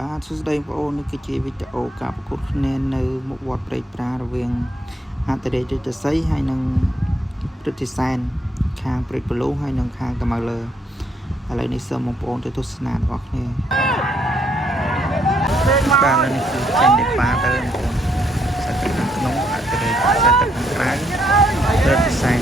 បាទសួស្តីបងប្អូននេះគឺជាវីដេអូការប្រកួតគ្នានៅមុខវត្តព្រៃប្រារវាងអន្តរជាតិស័យហើយនិងព្រឹទ្ធិសែនខាងព្រៃបលូហើយនិងខាងតម៉ៅលើឥឡូវនេះសូមបងប្អូនទៅទស្សនារបស់គ្នាបាទនេះគឺចេញពីប៉ាទៅបងប្អូនសាច់ទឹកខាងក្នុងអន្តរជាតិសាច់ទឹកខាងក្រៅព្រឹទ្ធិសែន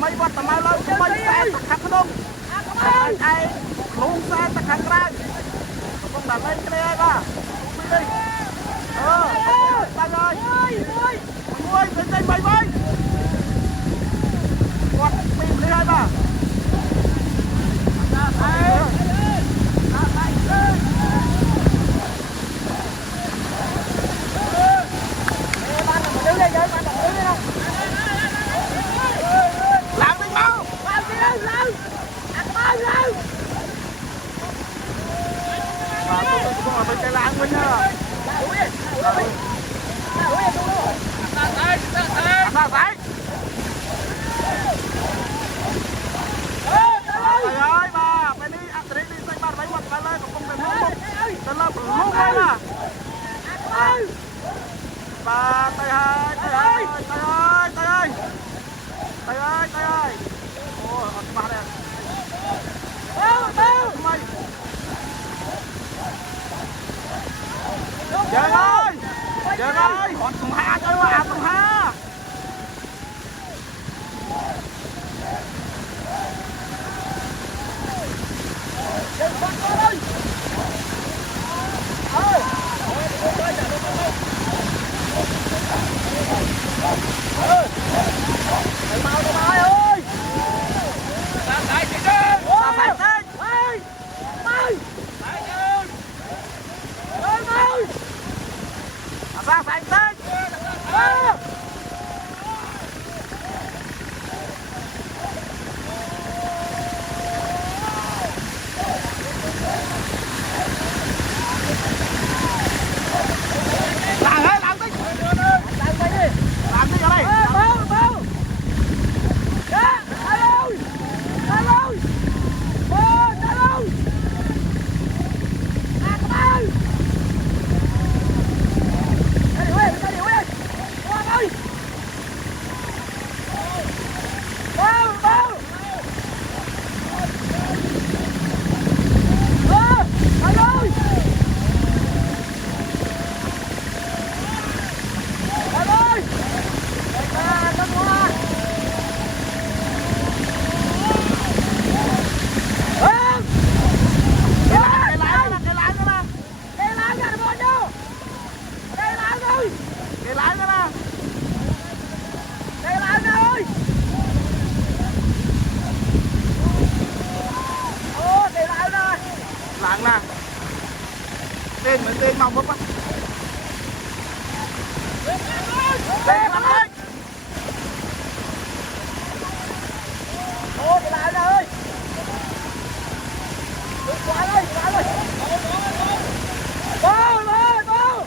mấy vật tầm ao lâu chúng mình sẽ khắc đông ai luôn xe ta khắc ra không đặt lên cái này ba đi ta rồi ôi lên đây bay bay quạt tìm đi hai ba mình chạy lại mình nha. Trời ơi bà, mày đi ăn đi đi xây ba mấy quần lên lên không cần hút. Lên lên hút lên à. Bà tay hai, tay ơi, tay ơi, tay ơi. Tay ơi, tay ơi. Ôi, bà đây. Mày. Trời ơi! Trời ơi! Còn thùng ha chơi mà, thùng ha! Trời ơi! Ơi! Mau ơi! Lại chị ơi! Ôi! Ôi! Ôi! Ra phải tên làm đi làm đi ở đây bao dạ alo alo alo alo lạng nè tên mình tên mong bốc á tên lắm ơi ô thì lại ơi quá ơi bố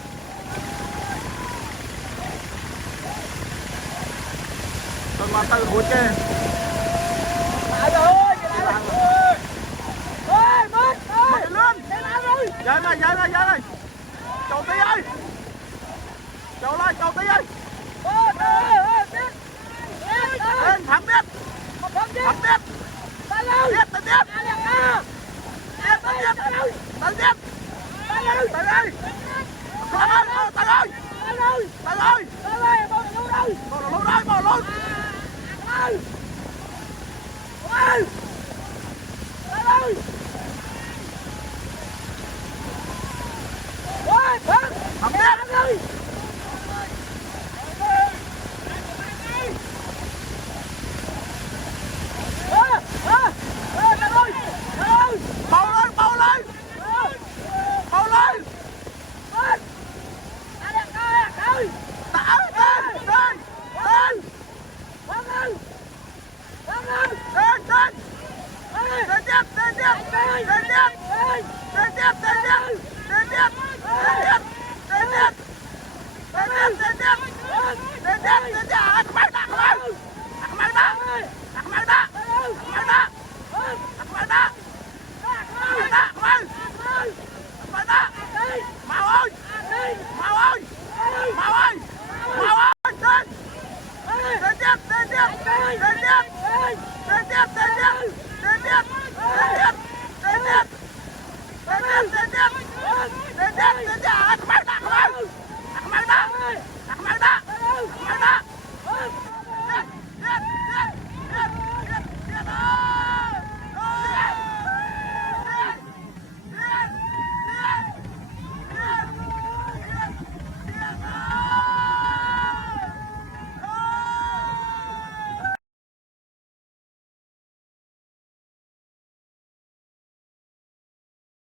con mà từ hút kê lại rồi dậy này chầu tí ơi chầu lên chầu tí ơi lên thẳng tiếp tiếp tiếp Hãy subscribe cho kênh Ghiền Mì Gõ để không bỏ lỡ